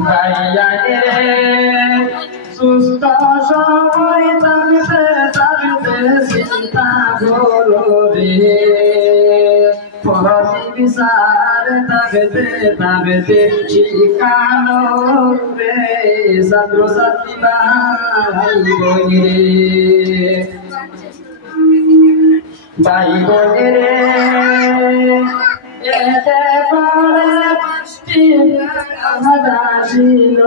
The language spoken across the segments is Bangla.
ভাইয়া রে সুস্থ সময় থাকতে থাকতে চিন্তা করো রে বিচার থাকতে থাকতে শিখানো রে ছাত্র ছাত্রী ভাই বোনেরে এতে করে ছিল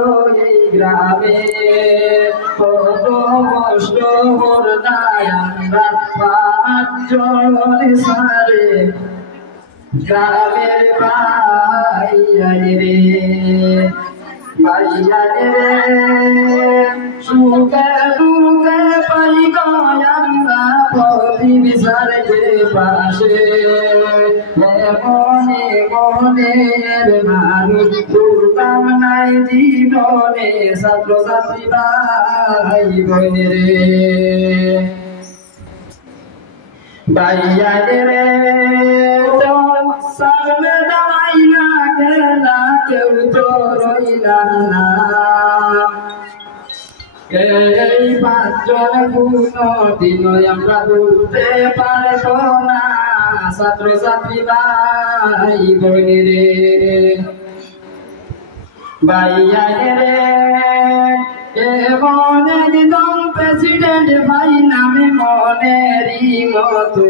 এই গ্রামে কত কষ্ট করতাম আমরা পাঁচজন সারে গ্রামের ভাইয়া রে সুখে দুঃখে পাই আমরা প্রতি বিচারকে পাশে মনে মনের মানুষ দুর্গাম নাই জীবনে ছাত্র ছাত্রী ভাই বোনেরে ভাইয়া রে সামনে দাঁড়াই না গেলা কেউ তো রইলা না এই পাঁচজন কোনদিন আমরা ভুলতে পারবো না ছাত্র ছাত্রী ভাই বোনেরে ভাইয়া রে এমন একজন প্রেসিডেন্ট ভাই নামে মনেরই মতো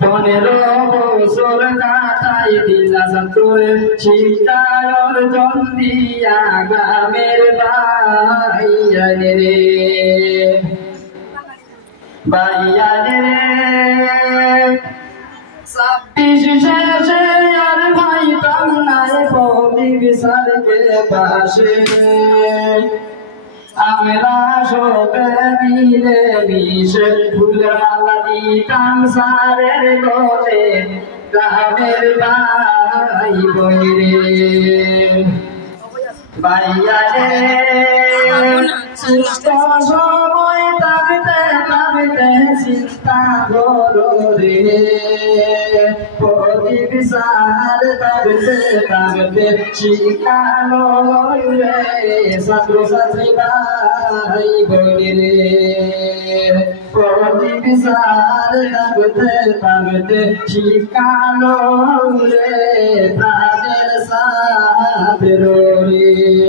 15 বছর কাটাই দিলা ছাত্রের শিক্ষার অর্জন দিয়া গ্রামের ভাইয়া রে ভাইয়া রে 26 শেষে আর ভাই কান্নায় পড়ি বিচারকে পাশে আমরা সবে মিলে মিশে ফুলের মালা দিতাম সারের গলে গ্রামের ভাই বোনেরে ভাইয়া রে সুস্থ সময় থাকতে থাকতে চিন্তা করো রে প্রতি বিচার থাকতে থাকতে শিখানো রে ছাত্র ছাত্রী ভাই বোনেরে প্রতি বিচার থাকতে থাকতে শিখানো রে তাদের সাথে রে